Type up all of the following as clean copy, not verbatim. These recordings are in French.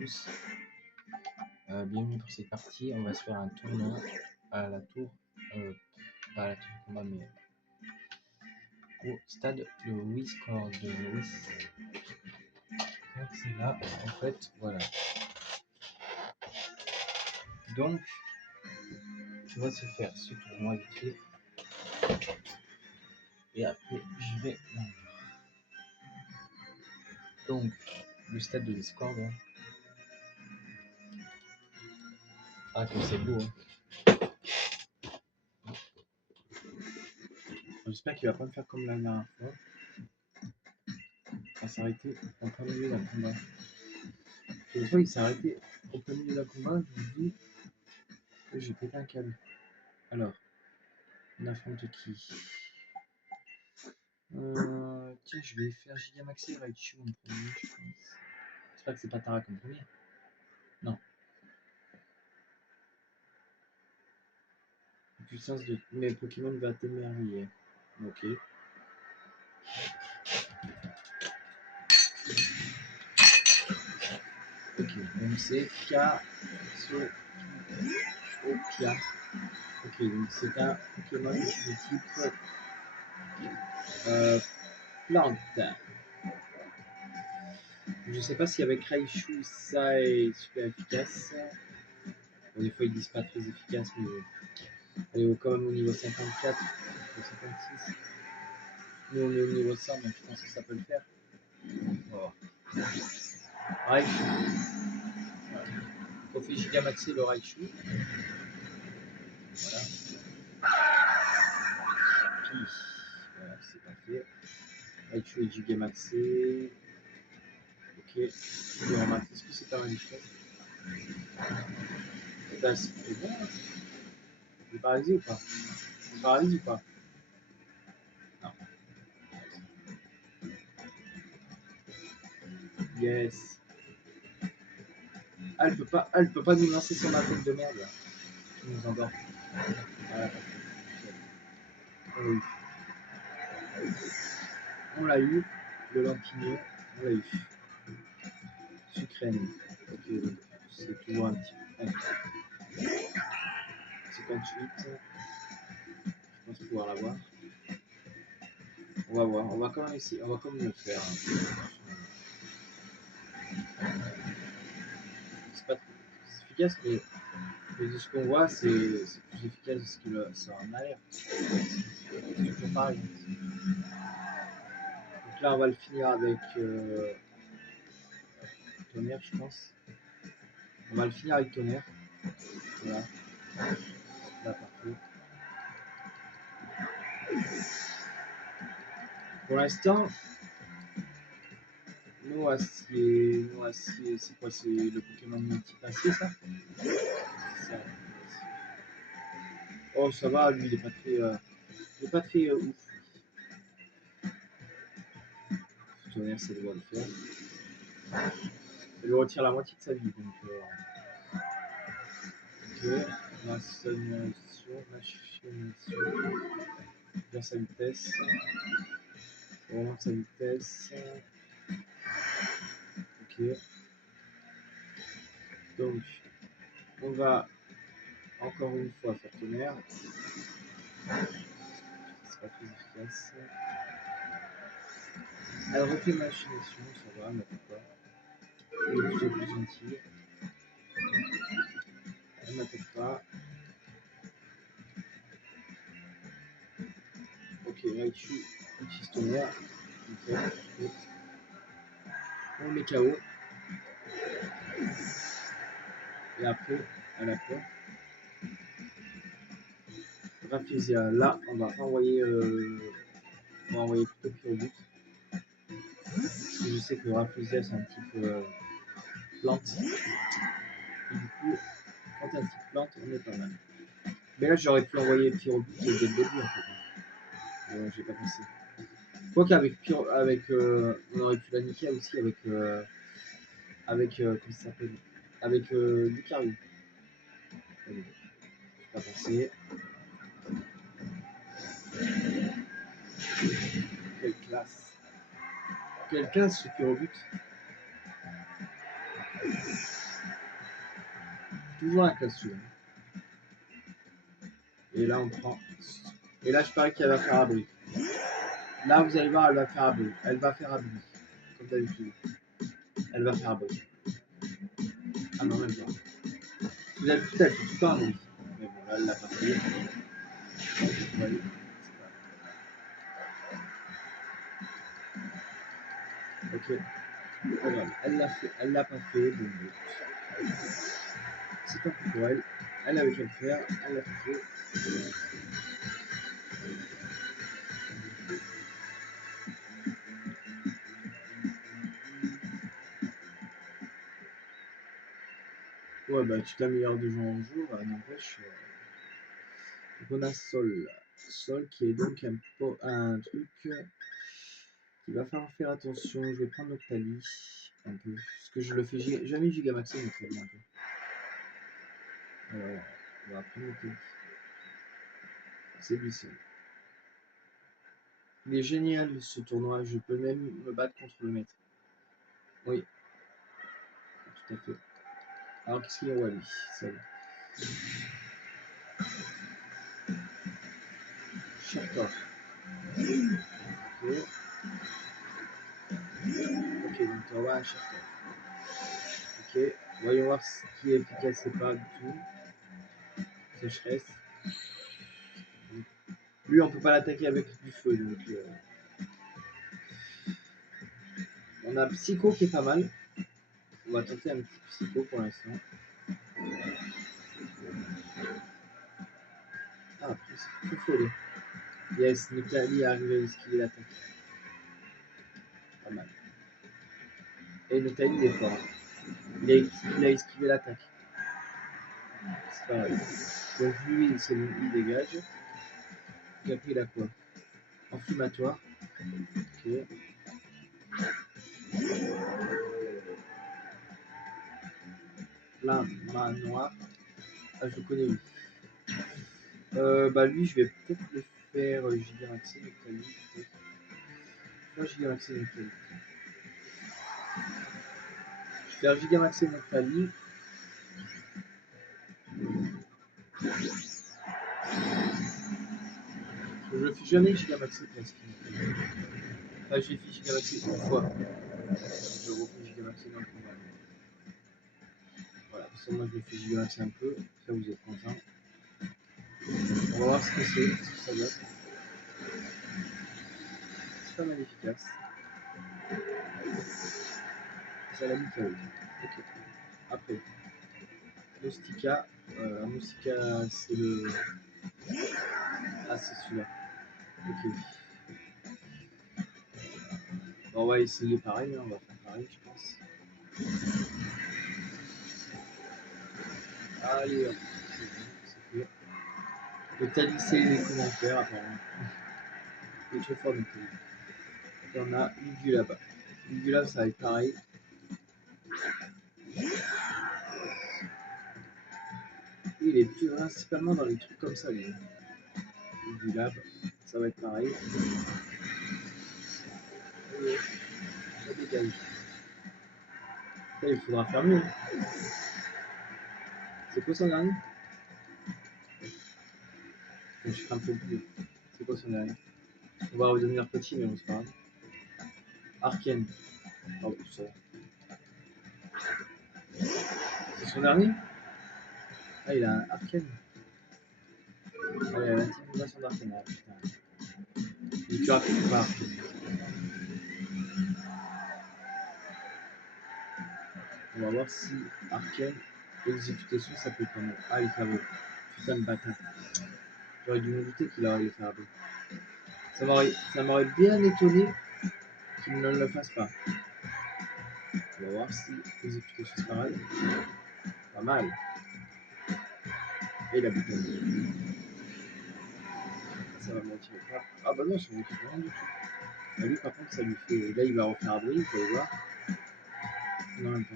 tous. Bienvenue pour cette partie. On va se faire un tournoi à la tour, pas à la tour de combat, mais au stade de Wiscord de Louis. Donc c'est là, en fait, voilà. Donc, on va se faire ce tournoi vite fait. Et après, je vais l'enlever. Donc, le stade de Discord. Hein. Ah, que c'est beau. Hein. J'espère qu'il va pas me faire comme la dernière fois. Il va s'arrêter en plein milieu d'un combat. Une fois, il s'est arrêté au plein milieu d'un combat. Je vous dis que j'ai pété un câble. Alors, on affronte qui? Tiens, je vais faire Gigamaxé et Raichu en premier, je pense. J'espère que c'est pas Tara comme premier. Non. La puissance de mes Pokémon va t'émerveiller. Ok. Ok, donc c'est Kasoopia. Ok, donc c'est un Pokémon de type plante. Je sais pas si avec Raichu ça est super efficace. Bon, des fois ils disent pas très efficace, mais on est quand même au niveau 54, au 56. Nous on est au niveau 100, donc je pense que ça peut le faire. Voilà. Raichu. Voilà. On fait Gigamaxé le Raichu. Voilà. Puis, voilà, c'est parfait. Raichu et Gigamaxé. Ok. Est-ce que c'est pas mal fait? Eh ben, c'est bon. Hein. Il est paralysé ou pas? Il paralyse ou pas? Non. Yes. Ah, elle peut pas nous lancer son attaque de merde. Là. Qui nous endort. Voilà. On l'a eu. Le Lampignon, on l'a eu. Sucrène. Ok, donc c'est toujours un petit peu. 58. Je pense pouvoir l'avoir. On va voir. On va quand même essayer. On va quand même le faire. C'est pas très efficace, mais de ce qu'on voit, c'est plus efficace de ce que ça en a l'air. C'est toujours pareil. Donc là, on va le finir avec Tonnerre, je pense. On va le finir avec Tonnerre. Voilà. Là, parfait. Pour l'instant, Noacier, c'est quoi? C'est le Pokémon multi-passé, ça? Ça. Oh, ça va, lui, il est pas très ouf. Tonnerre, ça doit le faire. Il lui retire la moitié de sa vie, donc. Ok, machination, bien sa vitesse. On remonte sa vitesse. Ok. Donc, on va encore une fois faire Tonnerre. C'est pas très efficace. Elle refait machination, ça va, mais pourquoi? Elle est plutôt plus gentille. Elle m'attaque pas. Ok, Raichu utilise Tonnerre. Nickel. On met KO. Et après, à la fois. Rafflesia, là, on va envoyer plutôt Pyrobut. Parce que je sais que Rafflesia, c'est un type plante. Et du coup, quand t'as un type plante, on est pas mal. Mais là, j'aurais pu envoyer Pyrobut dès le début, en fait. J'ai pas pensé. Quoi qu'avec on aurait pu la niquer aussi avec comment ça s'appelle, avec Lucario. J'ai pas pensé. Quelle classe. Quelle classe ce Pyrobut. Toujours la classe suivante. Et là, on prend. Et là, je parie qu'elle va faire abri. Là, vous allez voir, elle va faire abri. Elle va faire abri. Comme d'habitude. Elle va faire abri. Ah non, même pas. Vous avez tout, elle fait tout le temps abri. Mais bon, là, elle l'a pas fait. Ouais. Ok. Regarde, elle l'a pas fait. Bon, c'est pas pour elle. Elle avait qu'à le faire. Elle l'a pas fait. Ouais, bah tu t'améliores de jour en jour, n'empêche. Donc on a Sol. Sol qui est donc un truc qui va falloir faire attention. Je vais prendre Octalie un peu. Parce que je le fais jamais Gigamaxé Octalie un peu. Alors, on va prendre Octalie. C'est Blisson. Il est génial ce tournoi. Je peux même me battre contre le maître. Oui, tout à fait. Alors qu'est-ce qu'il y a Wally Sol. Chertor. Ok. Ok, donc tu envoies un Chertor. Ok, voyons voir ce qui est efficace et pas du tout. Sécheresse. Lui, on peut pas l'attaquer avec du feu, donc on a Psycho qui est pas mal. On va tenter un petit Psycho pour l'instant. Ah, après, c'est plus follet. Yes, Nathalie arrive à esquiver l'attaque. Pas mal. Et Nathalie, il est fort. Il a esquivé l'attaque. C'est pas vrai. Donc lui, c'est bon, il dégage. Et après, il a quoi? Enfumatoire. Ok. Là, manoir. Ah, je le connais, lui. Bah lui, je vais peut-être le faire Gigamaxé Nathalie. Faire Gigamaxé Nathalie. Je vais faire Gigamaxé Nathalie. Je ne fais jamais Gigamaxé presque. Enfin, j'ai fait Gigamaxé une fois. Je refais Gigamaxé dans le combat. Voilà, parce que moi je le fais Gigamaxé un peu. Ça, vous êtes content. On va voir ce que c'est, ce que ça donne. C'est pas mal efficace. Ça l'a mis KO. Ok. Après, Moustika. Moustika, c'est le. Ah, c'est celui-là. Ok. Bon, on va essayer pareil, hein. On va faire pareil, je pense. Allez, hop. C'est bon, c'est fait. Le Tali sait comment faire, apparemment. Il est très fort, donc. Et on a Lugu là-bas. Lugu là, ça va être pareil. Il est principalement dans les trucs comme ça, lui. Du lab, ça va être pareil. Et ça dégage. Là, il faudra faire mieux. C'est quoi son dernier? Je suis un peu plus. C'est quoi son dernier? On va redevenir petit, mais bon, c'est pas grave. Arken. Oh, ça. C'est son dernier? Ah, il a un Arken. Ah, il a l'intimidation d'Arken. Ah, putain. Il est plus rapide ou pas, Arken? On va voir si Arken, exécutation, ça peut pas mal. Ah, il fait un peu. Putain de bâtard. J'aurais dû me douter qu'il aurait les faire un peu. Ça m'aurait bien étonné qu'il ne le fasse pas. On va voir si l'exécutation c'est pareil. Pas mal. Et la bouteille. Ça va mentir. Ah bah non, ça ne motive rien du tout. Bah lui par contre ça lui fait. Là il va refaire un bruit, vous allez voir. Non même pas.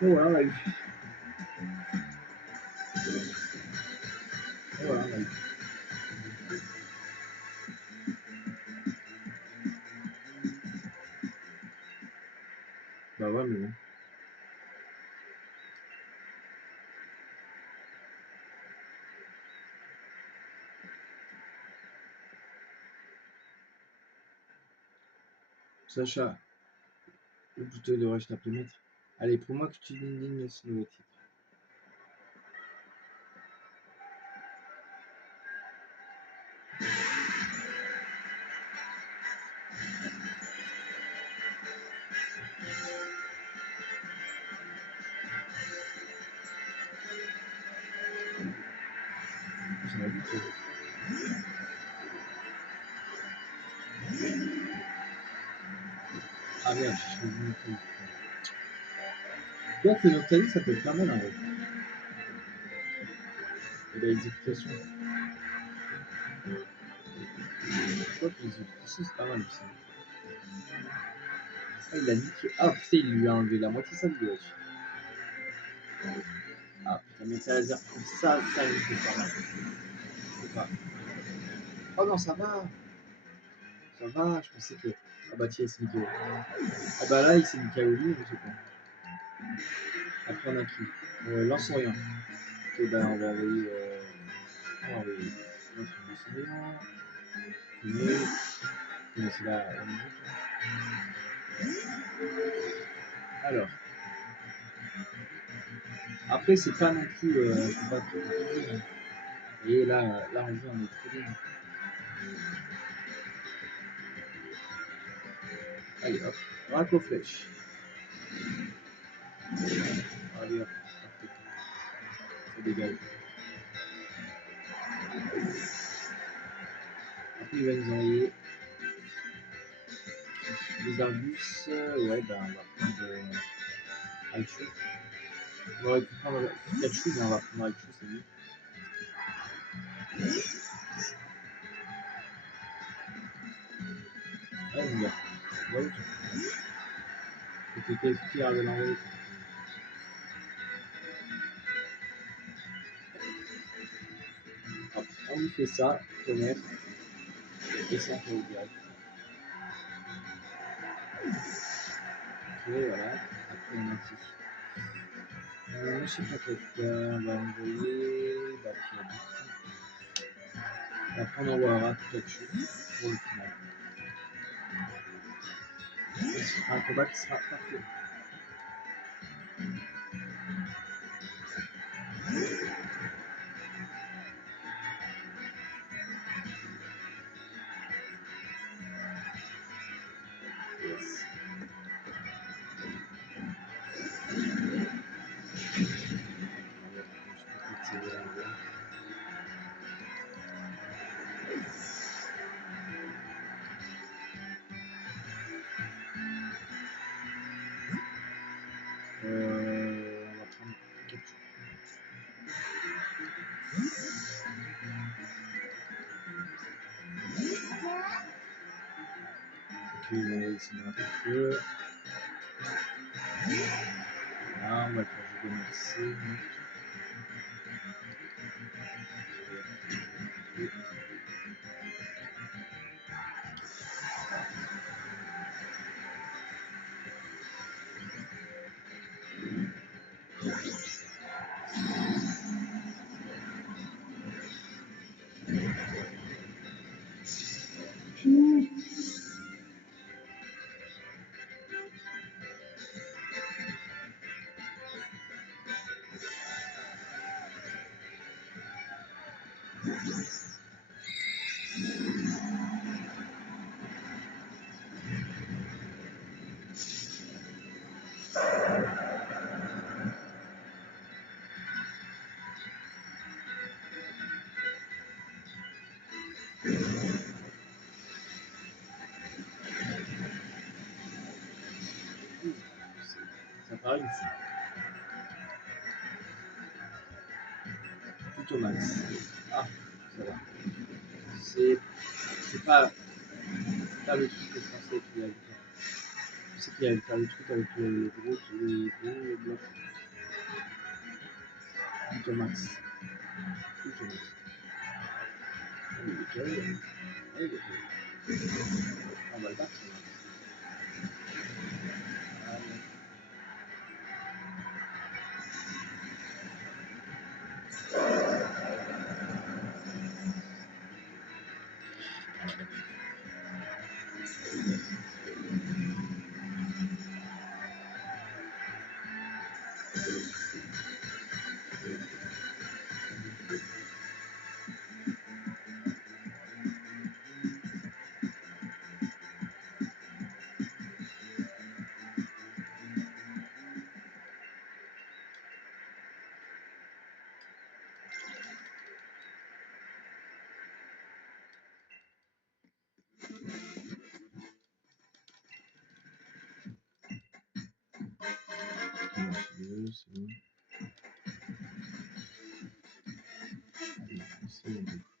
Et voilà, on a eu. Et voilà, on a eu. Bah ouais, mais bon. Sacha, ou plutôt devrais-je t'appeler maître? Allez, pour moi que tu dignes ce nouveau titre. Ça va vite, quoi. Ah merde, j'ai choisi Noctali. Bien que Noctali, ça peut être pas mal en vrai. Et l'exécutation. Je crois que l'exécutation, c'est pas mal aussi. Ah, il a niqué. Ah putain, il lui a enlevé la moitié de sa vie, wesh. Ah putain, mais ça laser comme ça, il peut faire mal. Je sais pas. Oh non, ça va. Ça va, je pensais que. Ah bah tiens, il s'est niqué. Ah bah là, il s'est niqué à Oli, je sais pas. Après, on a qui Lance-Orient. Ok, bah on va envoyer. On va envoyer. Lance-Orient. Mais c'est la musique. Alors. Après, c'est pas non plus. C'est pas très compliqué. Hein. Et là, on voit, on est très bien. Allez, hop. Rack aux flèches. Allez, hop. Parfait. Ça dégage. Après, il va nous envoyer les Argus. Ouais, bah, on va prendre Raichu. On aurait pu prendre Pikachu, mais on va prendre Raichu, c'est mieux. Ouais, mon gars. Ouais, tu étais fier de l'envoyer. Hop, on lui fait ça, tonnerre, et ça, on fait direct. Ok, voilà. Après, on a qui Monsieur Paquette, on va envoyer. Bah, puis, après, on envoiera Pikachu pour le final. Et ce sera un combat qui sera parfait. Yes. On va prendre Pikachu. Ok, on va essayer de feu. Là, on va le faire jouer merci. Ça paraît ici. Tout au max. Ah, ça va. C'est pas le truc que je pensais qu'il allait faire. Je sais qu'il allait faire le truc avec le gros bloc. Tout au max. Tout au max. Ah, il est carré. Ah, il est carré. On va le battre. Ah, ouais. bon, c'est bon, c'est bon. Allez, c'est bon.